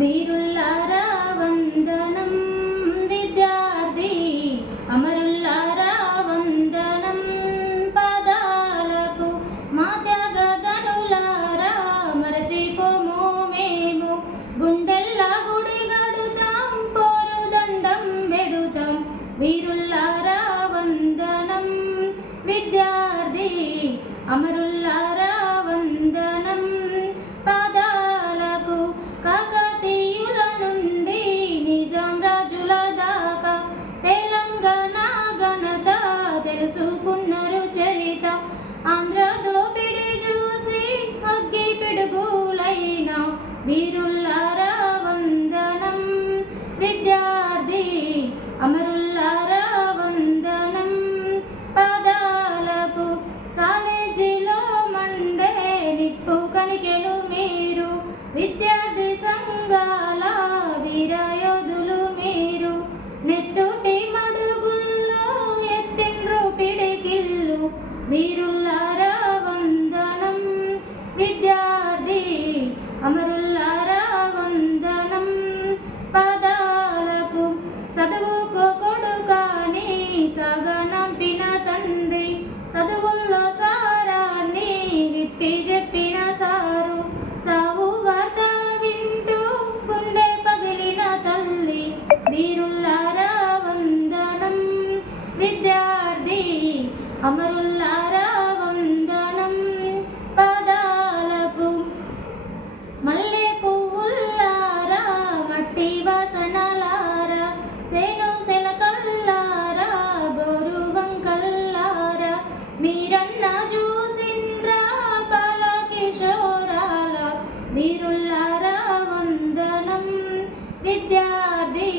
వీరుల్లారా వందనం విద్యార్థి అమరుల్లారా వందనం పాదాలకు మా త్యాగధనులారా మరచిపోము మేము గుండెల్లా గుడి గడుతాం పోరు దండం పెడుతాం వీరుల్లారా వందనం విద్యార్థి అమరుల్లారా వందనం పాదాలకు కాకతీయుల నుండి నిజాం రాజుల దాకా తెలంగాణ ఘనత తెలుసుకున్నారు చరిత ఆంధ్ర దోపిడి చూసి అగ్గి పిడుగులైన వీరుల్లారా వందనం విద్యార్థి అమరుల్లారా వందనం పాదాలకు కాలేజీలో మండే నిప్పు కణికెలు మీరు విద్యార్థి సంఘాల వీరయోధులు మీరు నెత్తుటి మడుగుల్లో ఎత్తిండ్రు పిడికిళ్ళు వీరుల్లారా వందనం విద్యార్థి అమరుల్లారా వందనం పాదాలకు చదువుకో కొడుకాని సాగనంపిన తండ్రి చదువుల్లో సారాన్ని విప్పి చెప్పిన సారు సావు వార్త వింటూ గుండె పగిలిన తల్లి వీరుల్లారా వందనం విద్యార్థి అమరుల్లారా వందనం పాదాలకు మల్లె పువ్వుల్లారా మట్టి వాసనలారా సేను సెలకల్లారా గోరు వంకల్లారా మీరన్న చూసిండ్రా బాలకిషోరాల వీరుల్లారా వందనం విద్యార్థి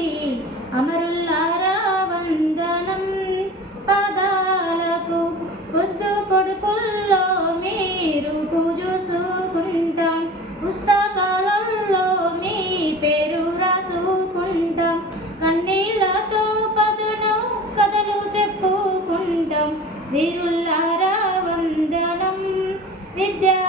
అమరుల్లారా వందనం పాదాలకు పొద్దు పొడుపుల్లో మీరు పూజూసుకుంటాం పుస్తకాలలో మీ పేరు రాసుకుంటాం కన్నీళ్లతో పదును కథలు చెప్పుకుంటాం వీరుల్లారా వందనం విద్యా